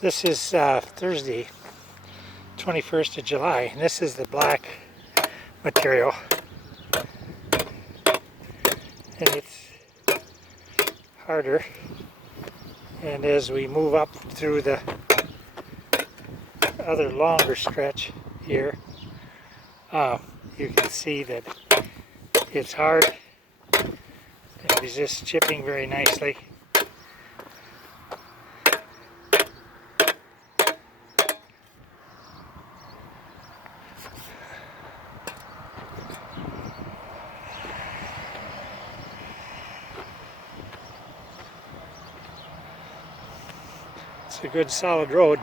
This is Thursday, 21st of July, and this is the black material. And it's harder. And as we move up through the other longer stretch here, you can see that it's hard. It resists chipping very nicely. It's a good solid road.